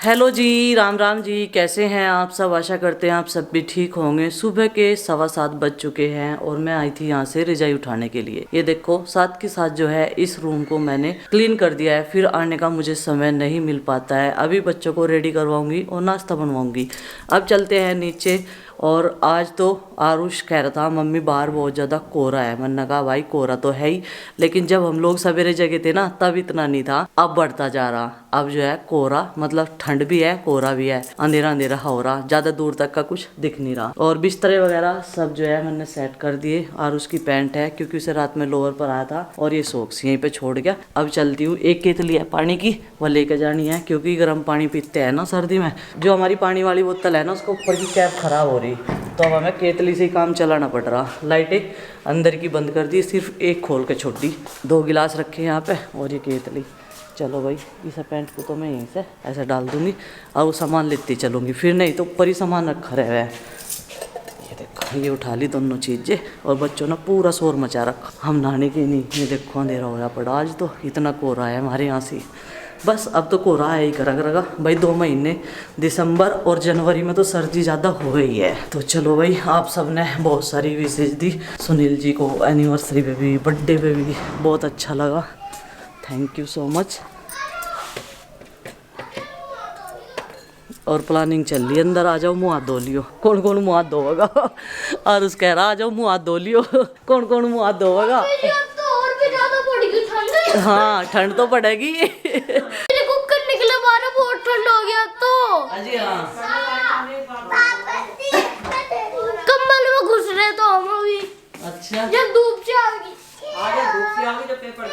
Hello जी, राम राम जी। कैसे हैं आप सब? आशा करते हैं आप सब भी ठीक होंगे। सुबह के 7:15 बज चुके हैं और मैं आई थी यहाँ से रजाई उठाने के लिए। ये देखो, साथ के साथ जो है इस रूम को मैंने क्लीन कर दिया है। फिर आने का मुझे समय नहीं मिल पाता है। अभी बच्चों को रेडी करवाऊंगी और नाश्ता बनवाऊंगी। अब चलते हैं नीचे। और आज तो आरुष कह रहा था मम्मी बाहर बहुत ज़्यादा कोहरा है। मैंने कहा भाई कोहरा तो है ही, लेकिन जब हम लोग सवेरे जगे थे ना तब इतना नहीं था, अब बढ़ता जा रहा। अब जो है कोहरा मतलब ठंड भी है, कोहरा भी है, अंधेरा अंधेरा हो रहा, ज़्यादा दूर तक का कुछ दिख नहीं रहा। और बिस्तरे वगैरह सब जो है मैंने सेट कर दिए। आरुष की पैंट है क्योंकि उसे रात में लोअर पर आया था और ये सॉक्स यहीं पे छोड़ गया। अब चलती हूँ। एक केतली है पानी की, वह लेकर जानी है क्योंकि गर्म पानी पीते हैं ना सर्दी में। जो हमारी पानी वाली बोतल है ना उसके ऊपर की कैप खराब हो रही, तो अब हमें केतली से ही काम चलाना पड़ रहा। लाइटें अंदर की बंद कर दी, सिर्फ एक खोल के छोड़ दी। 2 गिलास रखे हैं यहाँ पे और ये केतली। चलो भाई, इस पैंट को तो मैं यहीं से ऐसे डाल दूंगी और वो सामान लेती चलूँगी, फिर नहीं तो ऊपर ही सामान रखा रहा है। ये देखो, ये उठा ली दोनों चीज़ें और बच्चों ने पूरा शोर मचा रखा। हम नहाने की नहीं। ये देखो अंधेरा होया पड़ा, आज तो इतना कोहरा है हमारे यहाँ से। बस अब तो कोहरा है ही करा भाई। 2 महीने दिसंबर और जनवरी में तो सर्दी ज़्यादा हो गई है। तो चलो भाई, आप सब ने बहुत सारी विशेष दी। सुनील जी को एनिवर्सरी पे भी, बर्थडे पे भी बहुत अच्छा लगा। Thank you so much. और प्लानिंग चल रही है, अंदर आ जाओ मुँह हाथ धो लियो। कौन कौन मुँह हाथ धोएगा? और उस कह रहा आ जाओ मुँह हाथ धो लियो। कौन कौन मुँह हाथ धोएगा? हाँ ठंड तो पड़ेगी। कुकर निकले बाहर, बहुत ठंड हो गया तो अजी हाँ, कम्बल में घुस रहे तो हम भी। अच्छा, जब धूप से आ गई जब पेपर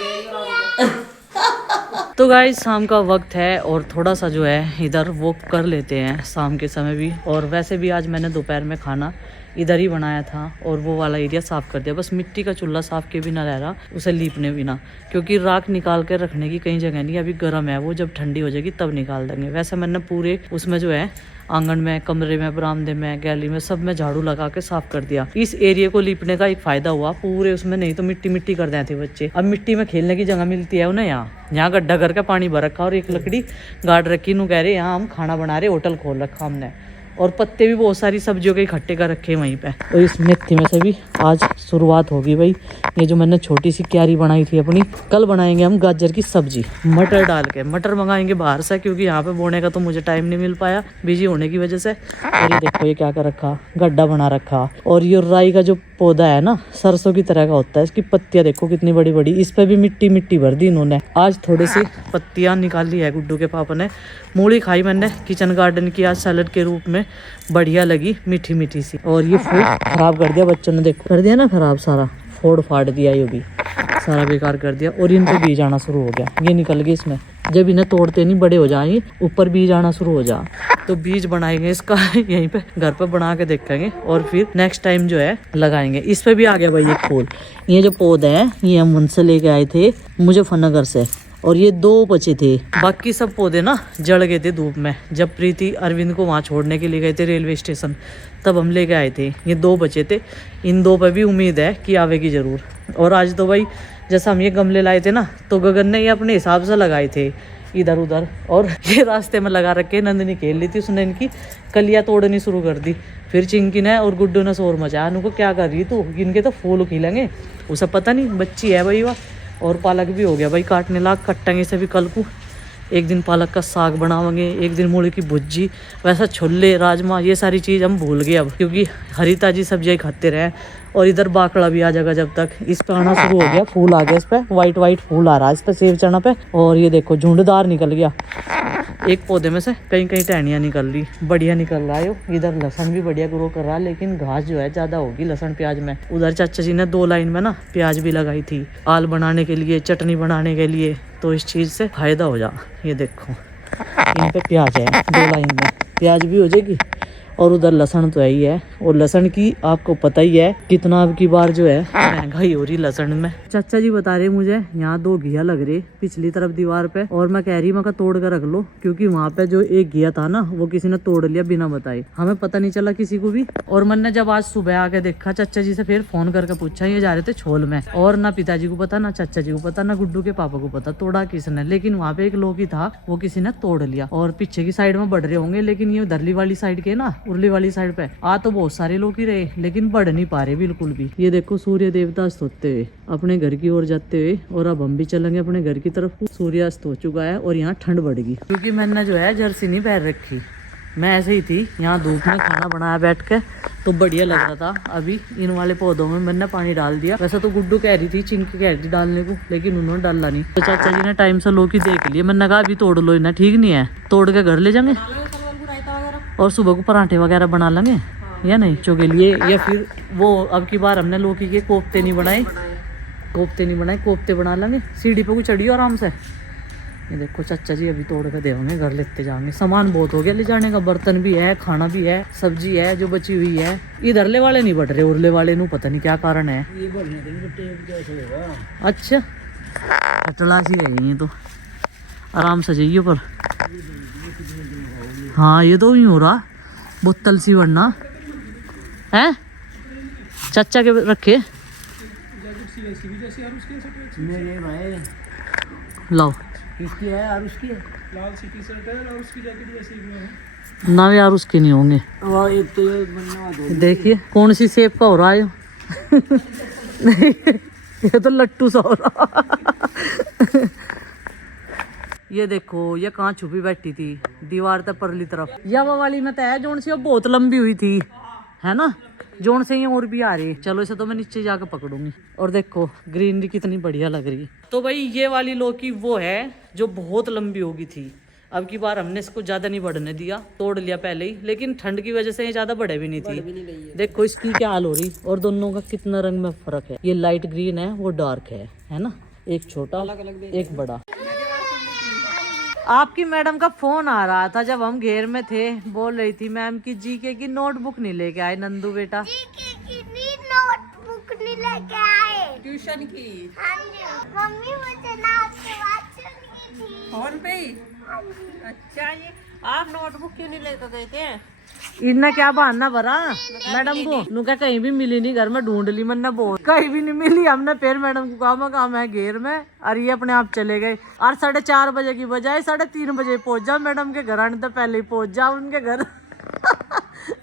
तो गाइस शाम का वक्त है और थोड़ा सा जो है इधर वॉक कर लेते हैं शाम के समय भी। और वैसे भी आज मैंने दोपहर में खाना इधर ही बनाया था और वो वाला एरिया साफ़ कर दिया। बस मिट्टी का चूल्हा साफ़ के भी ना रह रहा, उसे लीपने भी ना, क्योंकि राख निकाल कर रखने की कहीं जगह नहीं। अभी गर्म है वो, जब ठंडी हो जाएगी तब निकाल देंगे। वैसे मैंने पूरे उसमें जो है आंगन में, कमरे में, बरामदे में, गैलरी में, सब में झाड़ू लगा के साफ कर दिया। इस एरिया को लीपने का एक फ़ायदा हुआ, पूरे उसमें नहीं तो मिट्टी मिट्टी कर देते बच्चे। अब मिट्टी में खेलने की जगह मिलती है उन्हें। यहाँ गड्ढा करके पानी भर रखा और एक लकड़ी गाड़ रखी। नू कह रहे यहाँ हम खाना बना रहे, होटल खोल रखा हमने। और पत्ते भी बहुत सारी सब्जियों के इकट्ठे कर रखे हैं वहीं पे। तो इस मेथी में से भी आज शुरुआत होगी भाई। ये जो मैंने छोटी सी क्यारी बनाई थी अपनी, कल बनाएंगे हम गाजर की सब्जी मटर डाल के। मटर मंगाएंगे बाहर से क्योंकि यहाँ पे बोने का तो मुझे टाइम नहीं मिल पाया बिजी होने की वजह से। और ये देखो ये क्या कर रखा, गड्ढा बना रखा। और ये राई का जो पौधा है ना, सरसों की तरह का होता है। इसकी पत्तियां देखो कितनी बड़ी बड़ी, इस पे भी मिट्टी मिट्टी भर दी इन्होंने। आज थोड़ी सी पत्तियां निकाल ली है गुड्डू के पापा ने। मूली खाई मैंने किचन गार्डन की आज सैलड के रूप में, बढ़िया लगी, मीठी मीठी सी। और ये फूल खराब कर दिया बच्चों ने, देखो कर दिया ना खराब, सारा फोड़ फाड़ दिया, ये भी सारा बेकार कर दिया। और इन पे बीज आना शुरू हो गया, ये निकल गए इसमें। जब इन्हें तोड़ते नहीं बड़े हो जाएंगे, ऊपर बीज आना शुरू हो जा, तो बीज बनाएंगे इसका यहीं पे घर पे बना के देखेंगे और फिर नेक्स्ट टाइम जो है लगाएंगे। इस पे भी आ गया भाई एक फूल। ये जो पौधे हैं ये हम उनसे लेके आए थे मुजफ्फरनगर से, और ये 2 बचे थे। बाकी सब पौधे ना जड़ गए थे धूप में। जब प्रीति अरविंद को वहाँ छोड़ने के लिए गए थे रेलवे स्टेशन, तब हम लेके आए थे। ये 2 बचे थे, इन 2 पे भी उम्मीद है कि आवेगी ज़रूर। और आज तो भाई जैसा हम ये गमले लाए थे ना, तो गगन ने ये अपने हिसाब से लगाए थे इधर उधर, और ये रास्ते में लगा रखे। नंदिनी खेल ली थी, उसने इनकी कलियाँ तोड़नी शुरू कर दी। फिर चिंकी ने और गुड्डू ने शोर मचाया, उनको क्या कर रही तू, इनके तो फूल खिलेंगे। उसे पता नहीं, बच्ची है भाई वह। और पालक भी हो गया भाई काटने लाग, कटेंगे इसे भी कल को। एक दिन पालक का साग बनाएंगे, एक दिन मूली की भुज्जी, वैसा छोले राजमा, ये सारी चीज़ हम भूल गए अब, क्योंकि हरी ताजी सब्जियाँ खाते रहे। और इधर बाकड़ा भी आ जाएगा जब तक। इस पे आना शुरू हो गया, फूल आ गया इस पे, वाइट वाइट फूल आ रहा है इस पे सेब चना पे। और ये देखो झुंडदार निकल गया एक पौधे में से, कहीं कहीं टहनियाँ निकल रही, बढ़िया निकल रहा है। इधर लहसुन भी बढ़िया ग्रो कर रहा है, लेकिन घास जो है ज़्यादा होगी लहसुन प्याज में। उधर चाचा जी ने 2 लाइन में ना प्याज भी लगाई थी, आल बनाने के लिए, चटनी बनाने के लिए, तो इस चीज़ से फायदा हो जा। ये देखो इन पे प्याज है, 2 लाइन में प्याज भी हो जाएगी और उधर लहसुन तो है ही है। और लहसुन की आपको पता ही है कितना अब की बार जो है महंगाई हो रही लहसुन में। चाचा जी बता रहे मुझे यहाँ 2 घिया लग रही पिछली तरफ दीवार पे, और मैं कह रही मैं तोड़ कर रख लो, क्योंकि वहाँ पे जो एक घिया था ना वो किसी ने तोड़ लिया बिना बताए, हमें पता नहीं चला किसी को भी। और मैंने जब आज सुबह आके देखा चाचा जी से फिर फोन करके पूछा, ये जा रहे थे छोल में, और ना पिताजी को पता, ना चाचा जी को पता, ना गुड्डू के पापा को पता तोड़ा किसने, लेकिन वहाँ पे एक लौकी था वो किसी ने तोड़ लिया। और पीछे की साइड में बढ़ रहे होंगे, लेकिन ये उधरली वाली साइड के ना उरली वाली साइड पे आ तो बहुत सारे लोग ही रहे, लेकिन बढ़ नहीं पा रहे बिल्कुल भी। ये देखो सूर्य देवता अस्त होते हुए अपने घर की ओर जाते हुए, और अब हम भी चलेंगे अपने घर की तरफ। सूर्यास्त हो चुका है और यहाँ ठंड बढ़ गई, क्योंकि मैंने जो है जर्सी नहीं पहन रखी, मैं ऐसे ही थी यहाँ धूप में खाना बनाया बैठ के, तो बढ़िया लग रहा था। अभी इन वाले पौधों में मैंने पानी डाल दिया। वैसे तो गुड्डू कह रही थी, चिंकी कह रही थी डालने को, लेकिन उन्होंने डाला नहीं। तो चाचा जी ने टाइम से लौकी देख लिए, मैंने कहा अभी तोड़ लो इन्हें, ठीक नहीं है, तोड़ के घर ले जाएंगे और सुबह को पराठे वगैरह बना लेंगे या नहीं बच्चों के लिए। या फिर वो अब की बार हमने लौकी के कोफ्ते नहीं बनाए, कोफ्ते बना लेंगे। सीढ़ी पे को चढ़ियो आराम से। ये देखो चाचा जी अभी तोड़ के देंगे, घर लेते जाएंगे। सामान बहुत हो गया ले जाने का, बर्तन भी है, खाना भी है, सब्जी है जो बची हुई है। इधरले वाले नहीं बढ़ रहे, उरले वाले नू पता नहीं क्या कारण है। अच्छा कटला सी है ये तो, आराम से जाइए पर। हाँ ये तो यूँ हो रहा, बोतल सी बनना है चाचा के रखे। लाओ इसकी है और उसकी है, लाल सी टी शर्ट है और उसकी जैकेट वैसे ही है। ना यार उसके नहीं होंगे। वो एक तो ये बनने वाला देखिए कौन सी शेप का हो रहा है नहीं ये तो लट्टू सा हो रहा ये देखो ये कहाँ छुपी बैठी थी दीवार तक परली तरफ। या वो वाली में तो है जोन सी बहुत लंबी हुई थी, है ना, जोन से ये और भी आ रही है। चलो इसे तो मैं नीचे जाकर पकड़ूंगी। और देखो ग्रीनरी कितनी बढ़िया लग रही है। तो भाई ये वाली लौकी वो है जो बहुत लंबी होगी थी। अब की बार हमने इसको ज्यादा नहीं बढ़ने दिया, तोड़ लिया पहले ही, लेकिन ठंड की वजह से ये ज्यादा बढ़े भी नहीं थी। देखो इसकी क्या हाल हो रही, और दोनों का कितना रंग में फर्क है। ये लाइट ग्रीन है, वो डार्क है ना, एक छोटा एक बड़ा। आपकी मैडम का फोन आ रहा था जब हम घेर में थे, बोल रही थी मैम की जीके की नोटबुक नहीं लेके आए नंदू बेटा। नोटबुक नहीं लेके आए ट्यूशन की हाँ जी मम्मी मुझे ना आपसे बात सुननी थी फोन पे ही। अच्छा ये आप नोटबुक क्यों नहीं लेकर गए थे? इन्हें क्या बहाना भरा मैडम को, नुका कहीं भी मिली नहीं, घर में ढूंढ ली मैंने बहुत, कहीं भी नहीं मिली। हमने फिर मैडम को कहा मैं घेर में, और ये अपने आप चले गए। और 4:30 बजे की बजाय 3:30 बजे पहुंच जाओ मैडम के घर, आने तो पहले ही पहुंच जाओ उनके घर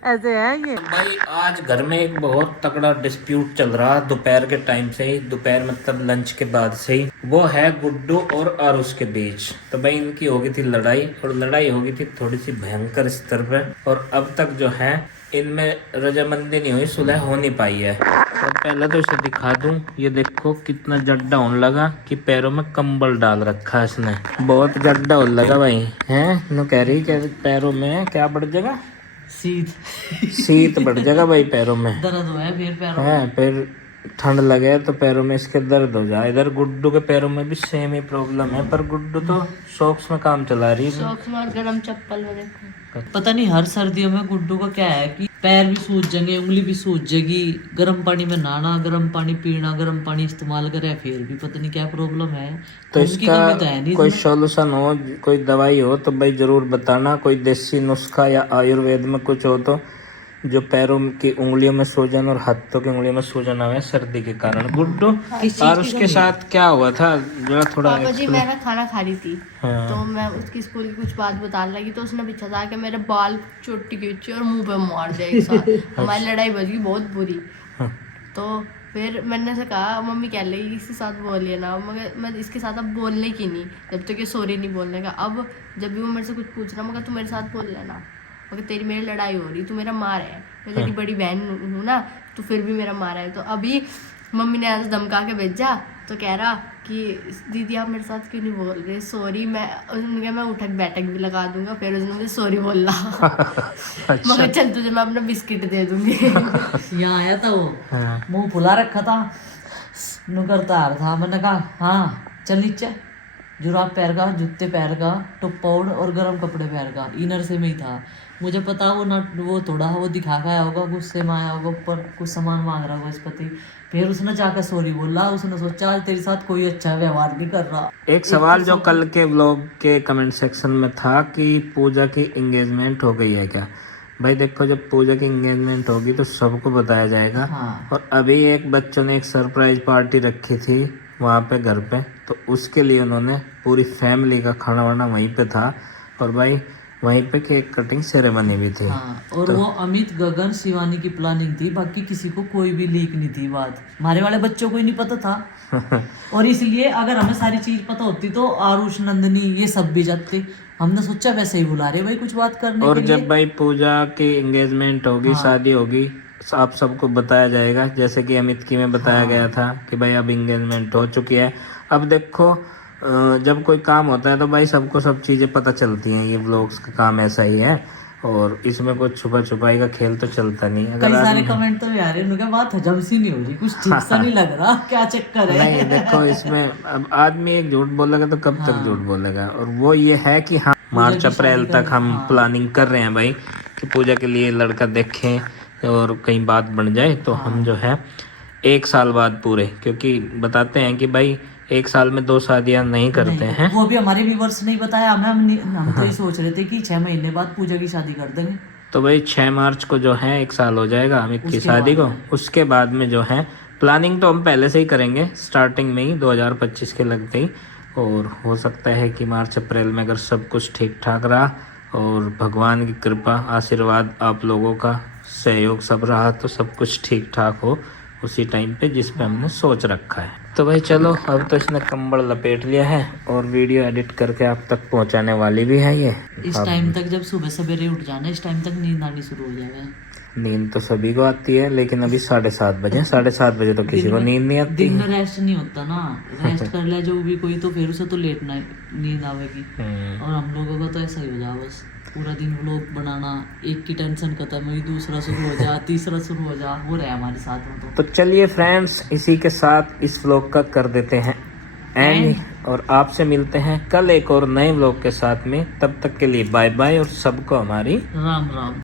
ऐसे है ये भाई। आज घर में एक बहुत तगड़ा डिस्प्यूट चल रहा दोपहर के टाइम से ही, दोपहर मतलब लंच के बाद से ही। वो है गुड्डू और आरुष के बीच। तो भाई इनकी हो गई थी लड़ाई, और लड़ाई हो गई थी थोड़ी सी भयंकर स्तर पे, और अब तक जो है इनमें रजामंदी नहीं हुई, सुलह हो नहीं पाई है। और पहले तो इसे दिखा दूं, ये देखो कितना जड्डा होने लगा कि पैरों में कंबल डाल रखा है इसने, बहुत जड्डा होने लगा भाई। हैं नो कह रही कि पैरों में क्या बढ़ जाएगा, शीत बढ़ जाएगा भाई पैरों में, दर्द हुआ है फिर पैरों है, फिर ठंड लगे तो पैरों में इसके दर्द हो जाए। इधर गुड्डू के पैरों में भी सेम ही प्रॉब्लम है, पर गुड्डू तो सॉक्स में काम चला रही है। गरम चप्पल में देखो पता नहीं हर सर्दियों में गुड्डू का क्या है कि पैर भी सूज जाएंगे, उंगली भी सूज जाएगी। गर्म पानी में नहाना, गर्म पानी पीना, गर्म पानी इस्तेमाल करे, फिर भी पता नहीं क्या प्रॉब्लम है। तो उसकी इसका कमी तो है नहीं कोई इसमें। सॉल्यूशन हो, कोई दवाई हो तो भाई जरूर बताना, कोई देसी नुस्खा या आयुर्वेद में कुछ हो तो, जो पैरों की उंगलियों में सूजन और हाथों की उंगलियों में सूजन आवे सर्दी के कारण। गुड्डू और उसके साथ क्या हुआ था जरा थोड़ा पापा जी मैं ना खाना खा रही थी हाँ। तो मैं उसकी स्कूल की कुछ बात बताने लगी, तो उसने पीछे से आके मेरे बाल चोटी खींची और मुंह पे मार दिया एक साथ। हमारी लड़ाई बच गई बहुत बुरी। हाँ। तो फिर मैंने से कहा मम्मी कह लगी इसके साथ बोलिए ना, मगर मैं इसके साथ अब बोलने की नहीं, जब तक ये सॉरी नहीं बोलने का। अब जब भी वो मेरे से कुछ पूछ रहा, मगर तू मेरे साथ बोल लेना, मगर तेरी मेरी लड़ाई हो रही, तू मेरा मार है, मैं तेरी बड़ी बहन हूँ ना, तो फिर भी मेरा मार है। तो अभी मम्मी ने आज धमका के भेजा, तो कह रहा कि दीदी आप मेरे साथ क्यों नहीं बोल रहे, सॉरी। उसने कहा मैं उठक बैठक भी लगा दूंगा, फिर उसने मुझे सॉरी बोला मगर चल तुझे मैं अपना बिस्किट दे दूंगी यहाँ आया था वो, मुंह फुला रखा था, नु करता आ रहा था। मैंने कहा हाँ चल नीचे, जुराब पैर का, जूते पैर का, टोपौड़ और गर्म कपड़े पैर का, इनर से में ही था। मुझे पता वो ना वो थोड़ा वो दिखा के आया होगा, गुस्से में आया होगा, ऊपर कुछ सामान मांग रहा होगा इस पति। फिर उसने जाकर सॉरी बोला, उसने सोचा आज तेरे साथ कोई अच्छा व्यवहार नहीं कर रहा। एक सवाल जो कल के व्लॉग के कमेंट सेक्शन में था कि पूजा की एंगेजमेंट हो गई है क्या। भाई देखो, जब पूजा की एंगेजमेंट होगी तो सबको बताया जाएगा। हाँ। और अभी एक बच्चों ने एक सरप्राइज पार्टी रखी थी वहाँ पे घर पे, तो उसके लिए उन्होंने पूरी फैमिली का खाना वाना वहीं पे था, और भाई वहीं पे केक कटिंग सेरेमनी भी थी। हाँ, और वो अमित, गगन, शिवानी की प्लानिंग थी, बाकी किसी को कोई भी लीक नहीं थी बात। हमारे वाले बच्चों को ही नहीं पता था। और इसलिए अगर हमें सारी चीज पता होती तो आरुष, नंदनी ये सब भी जाते। हमने सोचा वैसे ही बुला रहे भाई कुछ बात करने और के लिए। जब भाई पूजा की एंगेजमेंट होगी, शादी होगी, आप सबको बताया जाएगा। जैसे कि अमित की में बताया गया था कि भाई अब एंगेजमेंट हो चुकी है। अब देखो, जब कोई काम होता है तो भाई सबको सब चीज़ें पता चलती हैं। ये व्लॉग्स का काम ऐसा ही है, और इसमें कुछ छुपा छुपाई का खेल तो चलता नहीं। कई अगर सारे कमेंट तो आ रहे हैं, उनका बात हजम सी नहीं हो रही, कुछ ठीक सा नहीं लग रहा, क्या चक्कर है। नहीं देखो, इसमें अब आदमी एक झूठ बोलेगा तो कब तक झूठ बोलेगा। और वो ये है कि हाँ, मार्च अप्रैल तक हम प्लानिंग कर रहे हैं भाई कि पूजा के लिए लड़का देखें, और कहीं बात बन जाए तो हम जो है 1 साल बाद पूरे, क्योंकि बताते हैं कि भाई 1 साल में 2 शादियां नहीं करते हैं। वो भी हमारे व्यूअर्स नहीं बताया हमें, हम तो ये सोच रहे थे कि 6 महीने बाद पूजा की शादी कर देंगे। तो भाई 6 मार्च को जो है 1 साल हो जाएगा अमित की शादी को। उसके बाद में जो है प्लानिंग तो हम पहले से ही करेंगे, स्टार्टिंग में ही 2025 के लगते ही। और हो सकता है कि मार्च अप्रैल में अगर सब कुछ ठीक ठाक रहा और भगवान की कृपा, आशीर्वाद, आप लोगों का सहयोग सब रहा तो सब कुछ ठीक ठाक हो उसी टाइम पे जिस पे हमने सोच रखा है। तो भाई चलो, अब तो इसने कंबल लपेट लिया है और वीडियो एडिट करके आप तक पहुंचाने वाली भी है ये। इस टाइम तक जब सुबह सवेरे उठ जाना, इस टाइम तक नींद आनी शुरू हो जाएगा। नींद तो सभी को आती है, लेकिन अभी 7:30 बजे, 7:30 बजे तो किसी को नींद नहीं आती। दिन में रेस्ट नहीं होता ना, रेस्ट कर ले जो भी कोई तो फिर उसे तो लेट ना नींद आवेगी। और हम लोगों का तो ऐसा ही हो जाए, बस पूरा दिन व्लॉग बनाना, एक की टेंशन खत्म हुई, दूसरा शुरू हो जा, तीसरा शुरू हो जा, हो रहा है हमारे साथ में। तो चलिए फ्रेंड्स, इसी के साथ इस व्लॉग का कर देते हैं एंड, और आपसे मिलते हैं कल एक और नए व्लॉग के साथ में। तब तक के लिए बाय बाय, और सबको हमारी राम राम।